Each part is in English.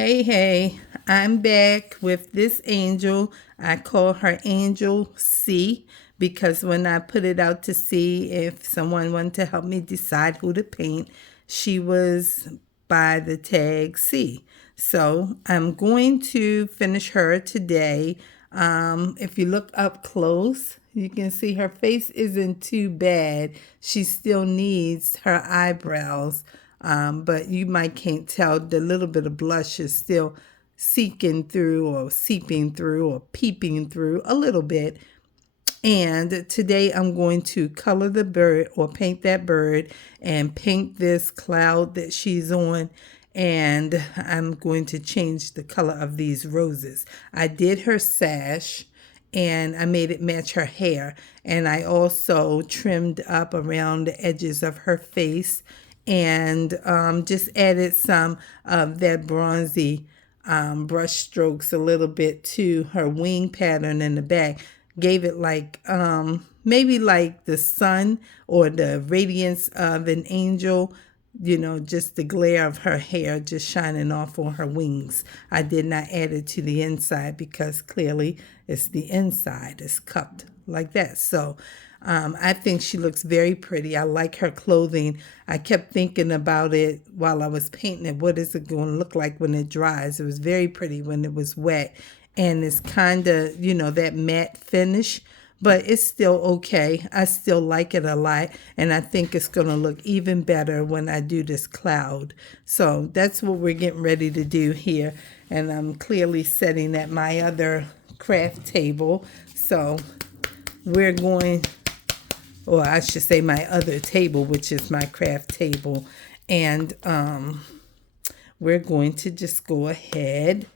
Hey, I'm back with this angel. I call her Angel C because when I put it out to see if someone wanted to help me decide who to paint, she was by the tag C. So I'm going to finish her today. If you look up close, you can see her face isn't too bad. She still needs her eyebrows, but you might can't tell the little bit of blush is still seeking through or seeping through or peeping through a little bit. And today I'm going to color the bird or paint that bird and paint this cloud that she's on. And I'm going to change the color of these roses. I did her sash and I made it match her hair. And I also trimmed up around the edges of her face and just added some of that bronzy brush strokes a little bit to her wing pattern in the back. Gave it like maybe like the sun or the radiance of an angel, just the glare of her hair just shining off on her wings. I did not add it to the inside because clearly it's the inside is cupped like that. So I think she looks very pretty. I like her clothing. I kept thinking about it while I was painting it. What is it going to look like when it dries? It was very pretty when it was wet. And it's kind of, that matte finish, but it's still okay. I still like it a lot. And I think it's going to look even better when I do this cloud. So that's what we're getting ready to do here. And I'm clearly setting at my other craft table. So we're going, or I should say my other table, which is my craft table. And we're going to just go ahead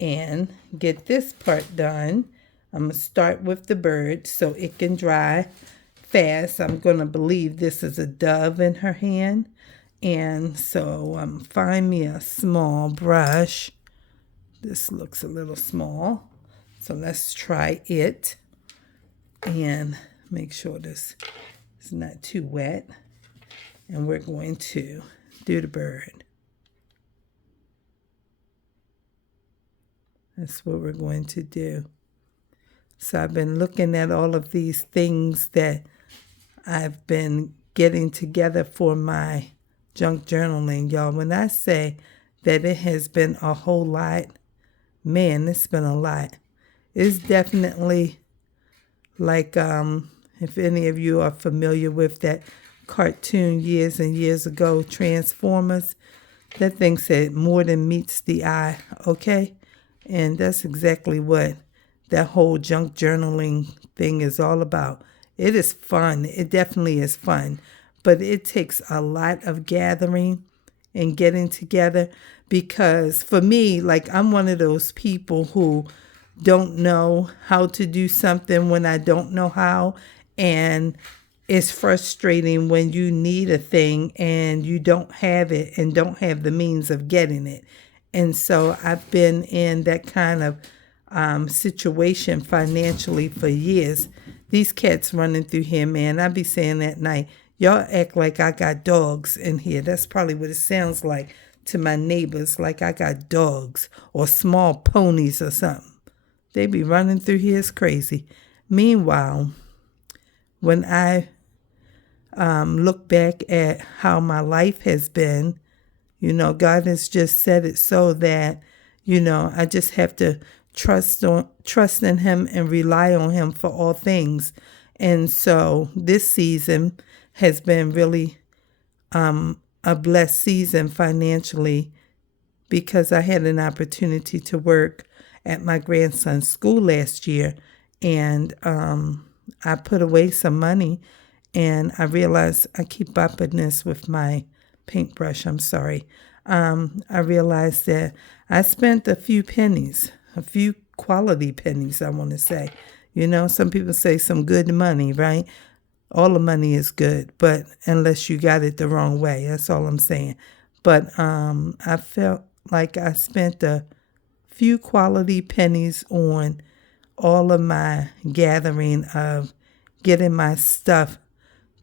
and get this part done. I'm going to start with the bird so it can dry fast. I'm going to believe this is a dove in her hand. And so find me a small brush. This looks a little small. So let's try it. And make sure this is not too wet. And we're going to do the bird. That's what we're going to do. So I've been looking at all of these things that I've been getting together for my junk journaling. Y'all, when I say that it has been a whole lot, man, it's been a lot. It's definitely like, if any of you are familiar with that cartoon years and years ago, Transformers, that thing said more than meets the eye, okay? And that's exactly what that whole junk journaling thing is all about. It is fun. It definitely is fun. But it takes a lot of gathering and getting together because for me, like I'm one of those people who don't know how to do something when I don't know how. And it's frustrating when you need a thing and you don't have it and don't have the means of getting it. And so I've been in that kind of situation financially for years. These cats running through here, man, I be saying at night, y'all act like I got dogs in here. That's probably what it sounds like to my neighbors, like I got dogs or small ponies or something. They be running through here as crazy. Meanwhile, when I look back at how my life has been, God has just said it so that, I just have to trust in him and rely on him for all things. And so this season has been really a blessed season financially because I had an opportunity to work at my grandson's school last year. And I put away some money and I realized I keep bumping this with my paintbrush. I'm sorry. I realized that I spent a few pennies, a few quality pennies, I want to say. Some people say some good money, right? All the money is good, but unless you got it the wrong way, that's all I'm saying. But I felt like I spent a few quality pennies on all of my gathering of getting my stuff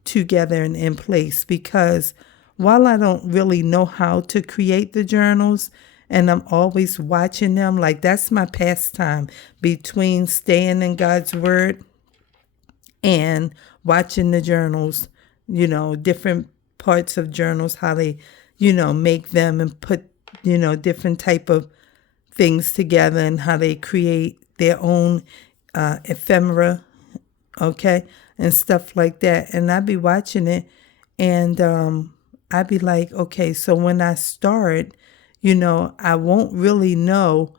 together and in place because while I don't really know how to create the journals and I'm always watching them. Like, that's my pastime between staying in God's word and watching the journals, different parts of journals, how they, make them and put, different type of things together and how they create their own ephemera, okay, and stuff like that. And I'd be watching it, and I'd be like, okay, so when I start, I won't really know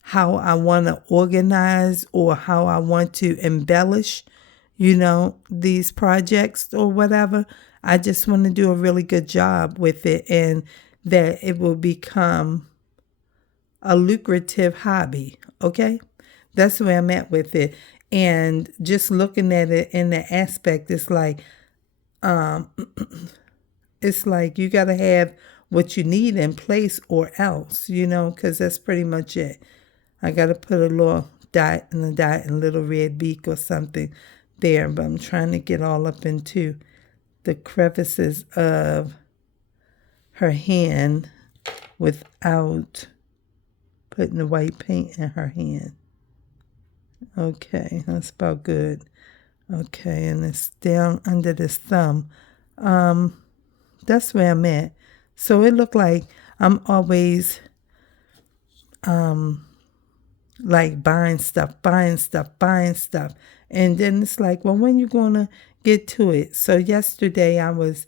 how I want to organize or how I want to embellish, these projects or whatever. I just want to do a really good job with it, and that it will become a lucrative hobby, okay? That's where I'm at with it. And just looking at it in the aspect, it's like you got to have what you need in place or else, because that's pretty much it. I got to put a little dot and a dot and a little red beak or something there, but I'm trying to get all up into the crevices of her hand without putting the white paint in her hand. Okay, that's about good. Okay, and it's down under this thumb. That's where I'm at. So it looked like I'm always like buying stuff. And then it's like, well, when you gonna get to it? So yesterday I was,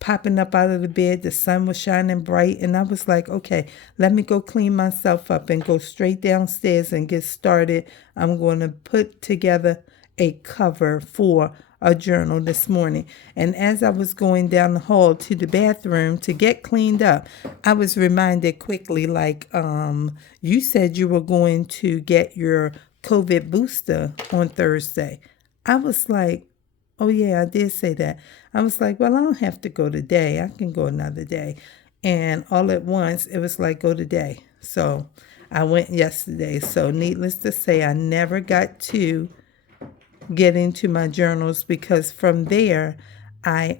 popping up out of the bed. The sun was shining bright, and I was like, okay, let me go clean myself up and go straight downstairs and get started. I'm going to put together a cover for a journal this morning. And as I was going down the hall to the bathroom to get cleaned up, I was reminded quickly, like, you said you were going to get your COVID booster on Thursday. I was like, oh, yeah, I did say that. I was like, well, I don't have to go today. I can go another day. And all at once, it was like, go today. So I went yesterday. So needless to say, I never got to get into my journals, because from there, I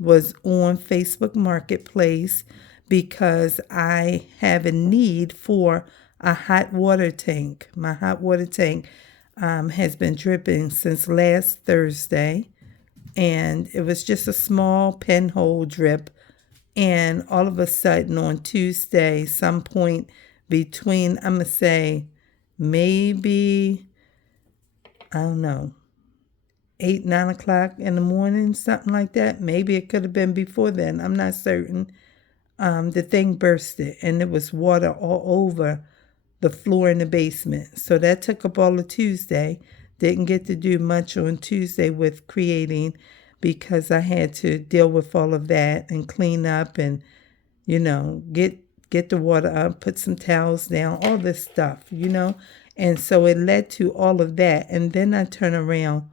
was on Facebook Marketplace because I have a need for a hot water tank. My hot water tank has been dripping since last Thursday, and it was just a small pinhole drip. And all of a sudden on Tuesday, some point between, I'm going to say maybe, I don't know, 8, 9 o'clock in the morning, something like that. Maybe it could have been before then. I'm not certain. The thing bursted, and it was water all over the floor in the basement. So that took up all of Tuesday. Didn't get to do much on Tuesday with creating, because I had to deal with all of that and clean up and, get the water up, put some towels down, all this stuff, And so it led to all of that. And then I turn around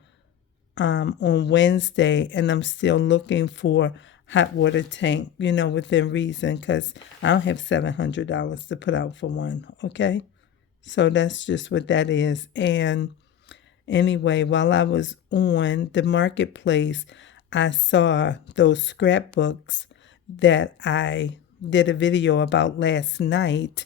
on Wednesday, and I'm still looking for hot water tank, within reason, because I don't have $700 to put out for one, okay? So that's just what that is. And anyway, while I was on the marketplace, I saw those scrapbooks that I did a video about last night,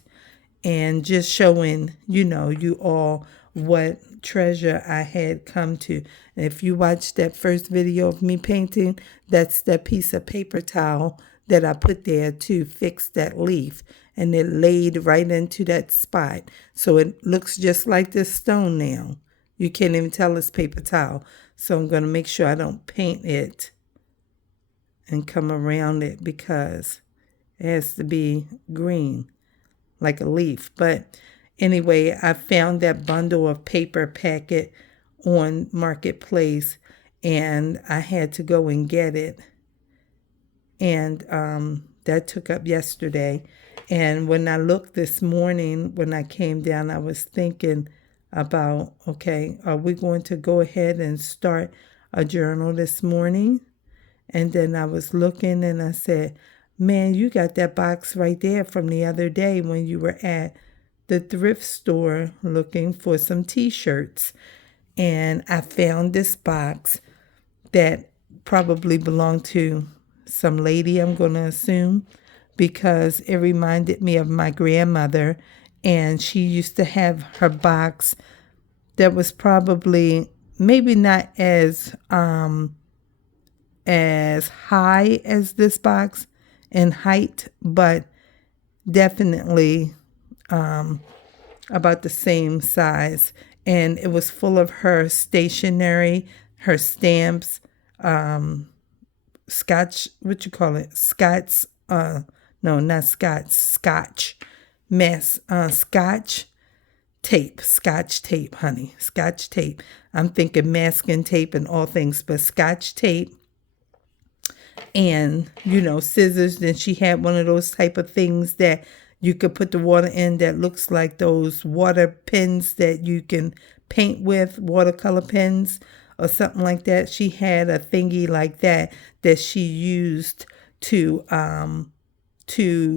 and just showing, you all what treasure I had come to. And if you watched that first video of me painting, that's that piece of paper towel that I put there to fix that leaf. And it laid right into that spot. So it looks just like this stone now. You can't even tell it's paper towel. So I'm going to make sure I don't paint it and come around it, because it has to be green, like a leaf. But anyway, I found that bundle of paper packet on Marketplace, and I had to go and get it. And that took up yesterday. And when I looked this morning, when I came down, I was thinking about, okay, are we going to go ahead and start a journal this morning? And then I was looking, and I said, man, you got that box right there from the other day when you were at the thrift store looking for some t-shirts. And I found this box that probably belonged to some lady, I'm going to assume, because it reminded me of my grandmother, and she used to have her box that was probably maybe not as high as this box in height, but definitely about the same size. And it was full of her stationery, her stamps, scotch, what you call it? Scots, no, not Scots, Scotch, Scotch tape, honey, Scotch tape. I'm thinking masking tape and all things, but Scotch tape and, scissors. Then she had one of those type of things that you could put the water in that looks like those water pens that you can paint with, watercolor pens or something like that. She had a thingy like that she used to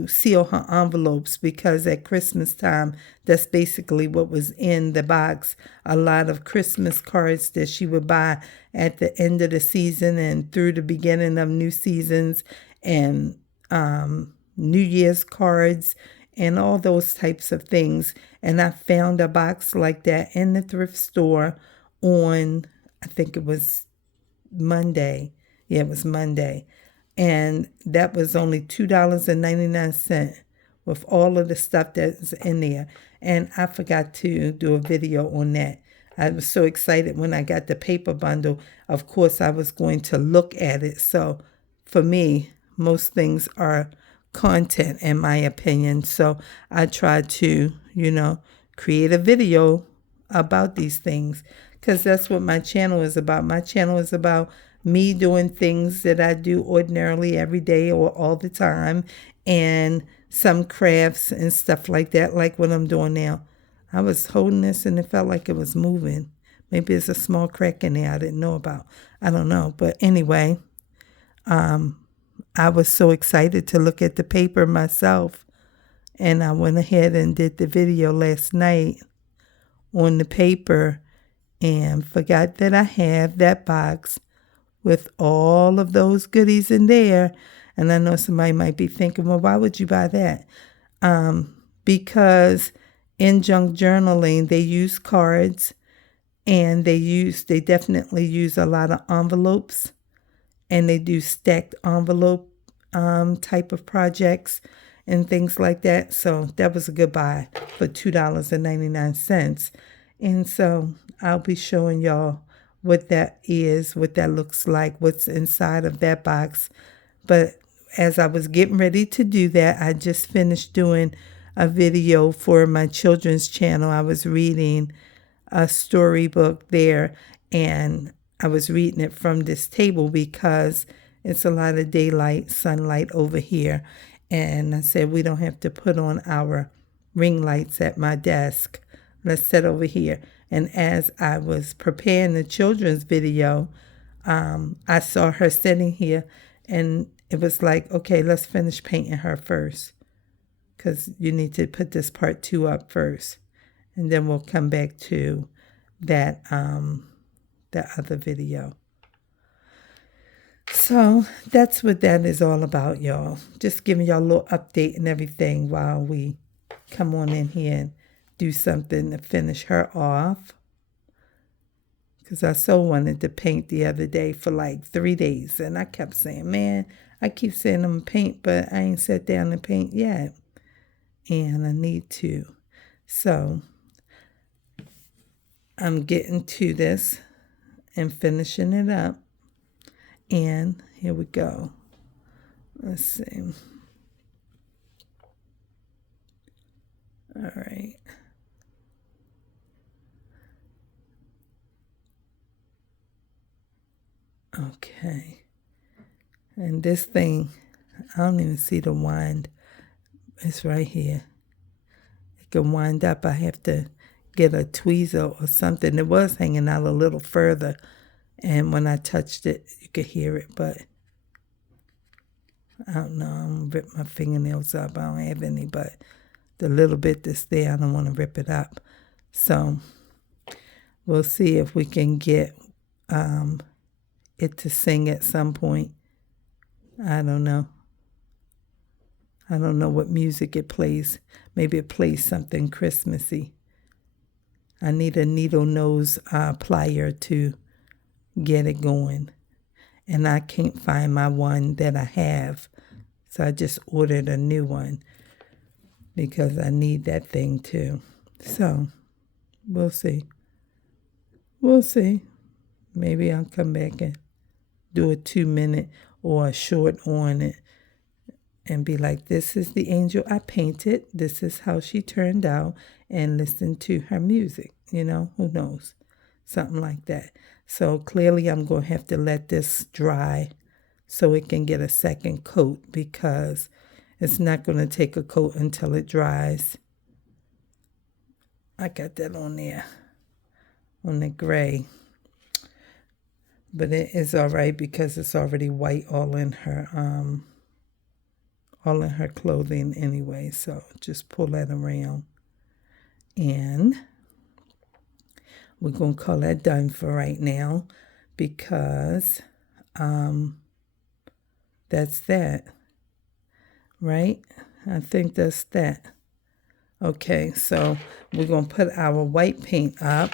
seal her envelopes, because at Christmas time, that's basically what was in the box. A lot of Christmas cards that she would buy at the end of the season and through the beginning of new seasons, and New Year's cards and all those types of things. And I found a box like that in the thrift store on, I think it was Monday. Yeah, it was Monday. And that was only $2.99 with all of the stuff that's in there. And I forgot to do a video on that. I was so excited when I got the paper bundle. Of course, I was going to look at it. So for me, most things are content, in my opinion. So I try to, create a video about these things, because that's what my channel is about. My channel is about me doing things that I do ordinarily every day or all the time, and some crafts and stuff like that, like what I'm doing now. I was holding this and it felt like it was moving. Maybe it's a small crack in there I didn't know about. I don't know. But anyway, I was so excited to look at the paper myself, and I went ahead and did the video last night on the paper and forgot that I have that box with all of those goodies in there. And I know somebody might be thinking, well, why would you buy that? Because in junk journaling, they use cards, and they definitely use a lot of envelopes, and they do stacked envelope type of projects and things like that. So that was a good buy for $2.99. And so I'll be showing y'all what that is, what that looks like, what's inside of that box. But as I was getting ready to do that, I just finished doing a video for my children's channel. I was reading a storybook there, and I was reading it from this table because it's a lot of daylight, sunlight over here. And I said, we don't have to put on our ring lights at my desk. Let's sit over here. And as I was preparing the children's video, I saw her sitting here, and it was like, okay, let's finish painting her first, because you need to put this part 2 up first, and then we'll come back to that other video. So that's what that is all about, y'all. Just giving y'all a little update and everything while we come on in here and do something to finish her off. Because I so wanted to paint the other day for like 3 days. And I kept saying, man, I keep saying I'm going to paint, but I ain't sat down and paint yet. And I need to. So I'm getting to this and finishing it up. And here we go. Let's see. All right. Okay. And this thing, I don't even see the wind. It's right here. It can wind up. I have to get a tweezer or something. It was hanging out a little further, and when I touched it, you could hear it, but I don't know. I'm going to rip my fingernails up. I don't have any, but the little bit that's there, I don't want to rip it up. So we'll see if we can get it to sing at some point. I don't know. I don't know what music it plays. Maybe it plays something Christmassy. I need a needle nose plier to get it going. And I can't find my one that I have. So I just ordered a new one because I need that thing too. So we'll see. We'll see. Maybe I'll come back and do a 2-minute or a short on it and be like, this is the angel I painted. This is how she turned out, and listen to her music. You know, who knows? Something like that. So clearly I'm going to have to let this dry so it can get a second coat, because it's not going to take a coat until it dries. I got that on there, on the gray. But it is all right because it's already white all in her clothing anyway. So just pull that around. And we're going to call that done for right now, because that's that, right? I think that's that. Okay, so we're going to put our white paint up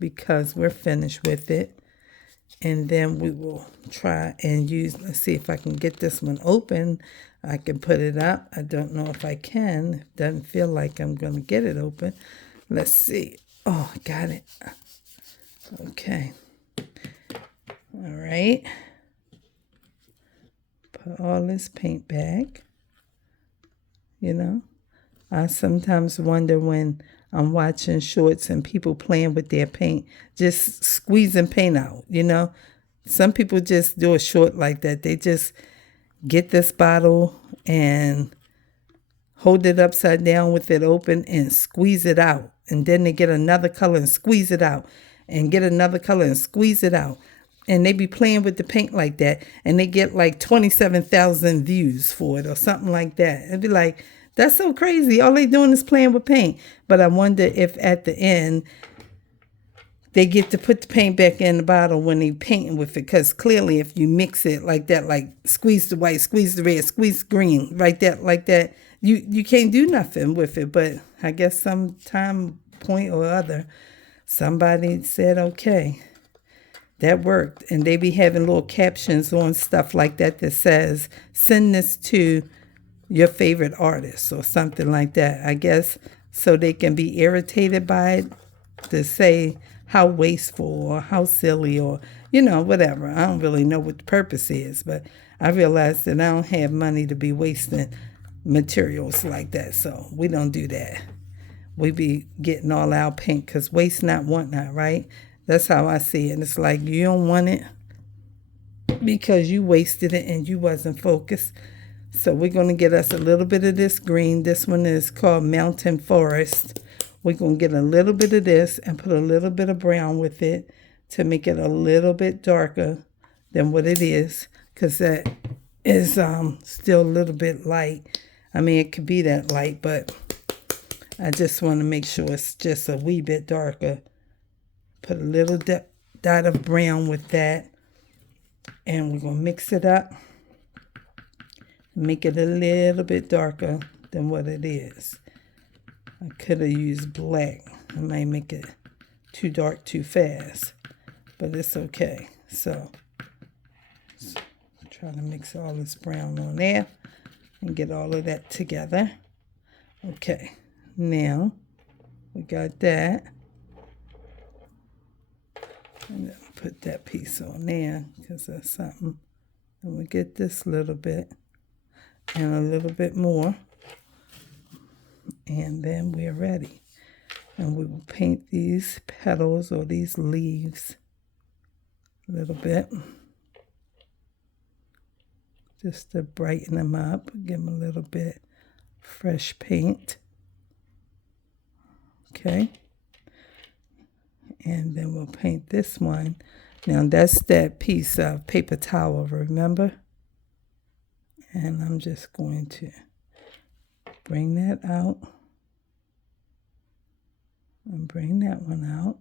because we're finished with it. And then we will try and use, let's see if I can get this one open. I can put it up. I don't know if I can. It doesn't feel like I'm going to get it open. Let's see. Oh, I got it. Okay. All right. Put all this paint back. You know, I sometimes wonder when I'm watching shorts and people playing with their paint, just squeezing paint out, you know. Some people just do a short like that. They just get this bottle and hold it upside down with it open and squeeze it out. And then they get another color and squeeze it out. And get another color and squeeze it out. And they be playing with the paint like that. And they get like 27,000 views for it or something like that. It'd be like, that's so crazy. All they doing is playing with paint. But I wonder if at the end they get to put the paint back in the bottle when they painting with it. Because clearly if you mix it like that, like squeeze the white, squeeze the red, squeeze the green, like that, you can't do nothing with it. But I guess some time point or other, somebody said, okay, that worked. And they be having little captions on stuff like that that says, send this to your favorite artist or something like that. I guess so they can be irritated by it, to say how wasteful or how silly or, you know, whatever. I don't really know what the purpose is, but I realize that I don't have money to be wasting materials like that. So we don't do that. We be getting all our paint because waste not, want not, right? That's how I see it. It's like you don't want it because you wasted it and you wasn't focused. So we're going to get us a little bit of this green. This one is called Mountain Forest. We're going to get a little bit of this and put a little bit of brown with it to make it a little bit darker than what it is, because that is still a little bit light. I mean, it could be that light, but I just want to make sure it's just a wee bit darker. Put a little dot of brown with that, and we're going to mix it up. Make it a little bit darker than what it is. I could have used black. I might make it too dark too fast, but it's okay. So try to mix all this brown on there and get all of that together. Okay, now we got that. And then put that piece on there because that's something. And we get this little bit and a little bit more, and then we're ready. And we will paint these petals or these leaves a little bit just to brighten them up, give them a little bit fresh paint. Okay, and then we'll paint this one. Now that's that piece of paper towel, remember? And I'm just going to bring that out and bring that one out.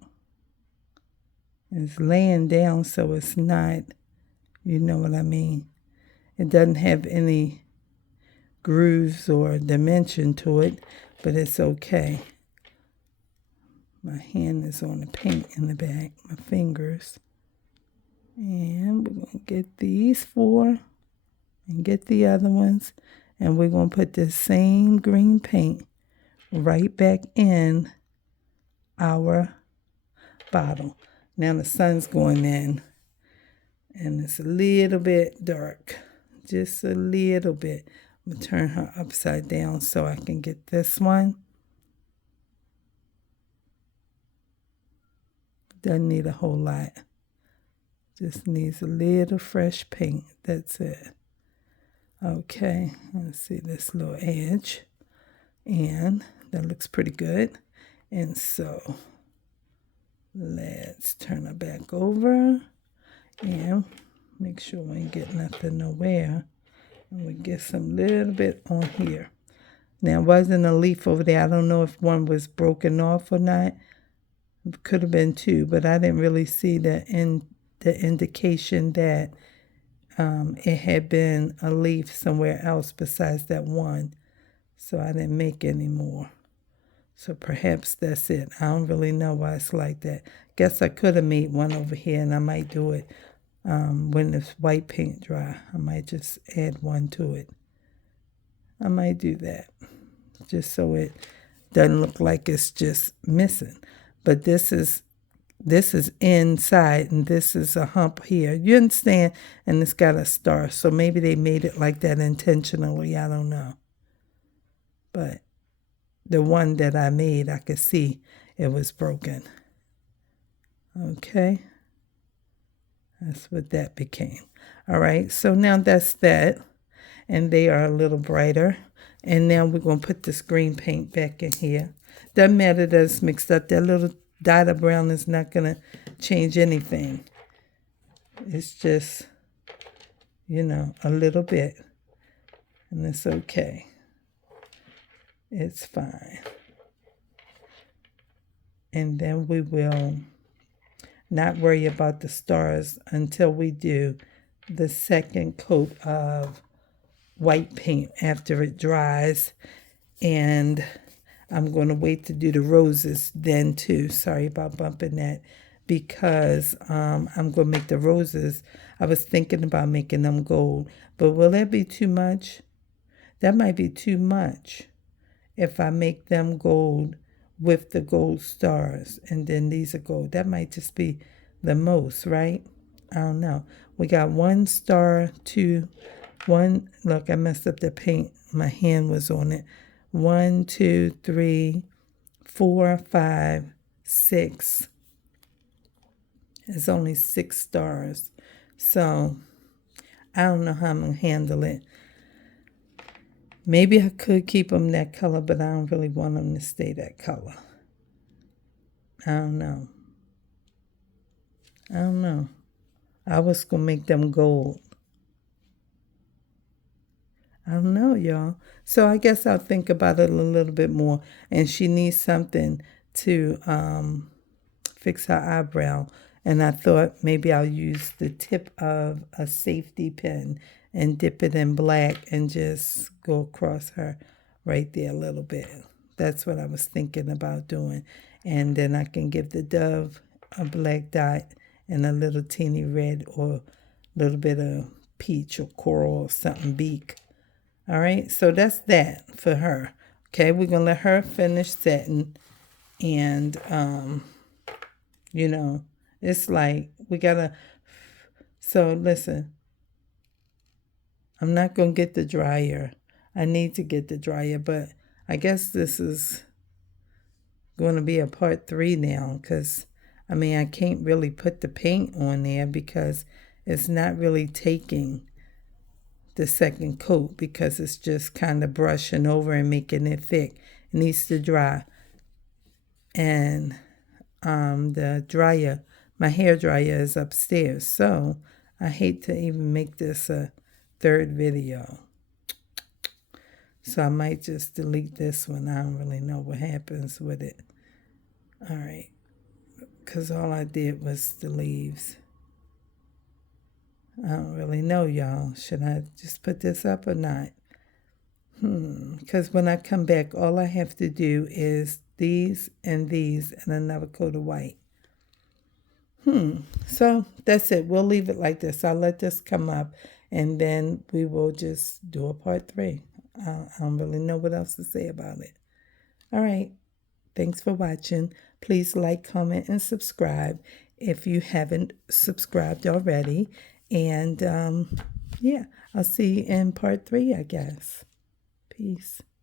It's laying down, so it's not, you know what I mean? It doesn't have any grooves or dimension to it, but it's okay. My hand is on the paint in the back, my fingers. And we're going to get these 4 and get the other ones. And we're going to put the same green paint right back in our bottle. Now the sun's going in and it's a little bit dark, just a little bit. I'm going to turn her upside down so I can get this one. Doesn't need a whole lot. Just needs a little fresh paint. That's it. Okay, let's see this little edge. And that looks pretty good. And so let's turn it back over and make sure we ain't get nothing nowhere. And we get some little bit on here. Now, it wasn't a leaf over there. I don't know if one was broken off or not. It could have been 2, but I didn't really see the indication that it had been a leaf somewhere else besides that one. So I didn't make any more. So perhaps that's it. I don't really know why it's like that. Guess I could have made one over here, and I might do it when this white paint dry. I might just add one to it. I might do that just so it doesn't look like it's just missing. But this is inside, and this is a hump here. You understand? And it's got a star. So maybe they made it like that intentionally. I don't know. But the one that I made, I could see it was broken. Okay. That's what that became. All right. So now that's that. And they are a little brighter. And now we're going to put this green paint back in here. Doesn't matter that it's mixed up. That little dot of brown is not going to change anything. It's just, a little bit. And it's okay. It's fine. And then we will not worry about the stars until we do the second coat of white paint after it dries. And I'm going to wait to do the roses then too. Sorry about bumping that. Because I'm going to make the roses. I was thinking about making them gold. But will that be too much? That might be too much if I make them gold with the gold stars. And then these are gold. That might just be the most, right? I don't know. We got 1 star, 2, 1. Look, I messed up the paint. My hand was on it. 1, 2, 3, 4, 5, 6. It's only 6 stars. So I don't know how I'm going to handle it. Maybe I could keep them that color, but I don't really want them to stay that color. I don't know. I was going to make them gold. I don't know, y'all. So I guess I'll think about it a little bit more. And she needs something to fix her eyebrow. And I thought maybe I'll use the tip of a safety pin and dip it in black and just go across her right there a little bit. That's what I was thinking about doing. And then I can give the dove a black dot and a little teeny red or a little bit of peach or coral or something beak. All right, so that's that for her. Okay, we're going to let her finish setting. And, it's like we got to. So listen, I'm not going to get the dryer. I need to get the dryer, but I guess this is going to be a part 3 now because, I can't really put the paint on there because it's not really taking the second coat because it's just kind of brushing over and making it thick. It needs to dry. And the dryer, my hair dryer is upstairs. So I hate to even make this a 3rd video. So I might just delete this one. I don't really know what happens with it. All right. Because all I did was the leaves. I don't really know, y'all. Should I just put this up or not? Because when I come back, all I have to do is these and another coat of white. So that's it. We'll leave it like this. I'll let this come up and then we will just do a part 3. I don't really know what else to say about it. All right. Thanks for watching. Please like, comment, and subscribe if you haven't subscribed already. And yeah, I'll see you in part 3, I guess. Peace.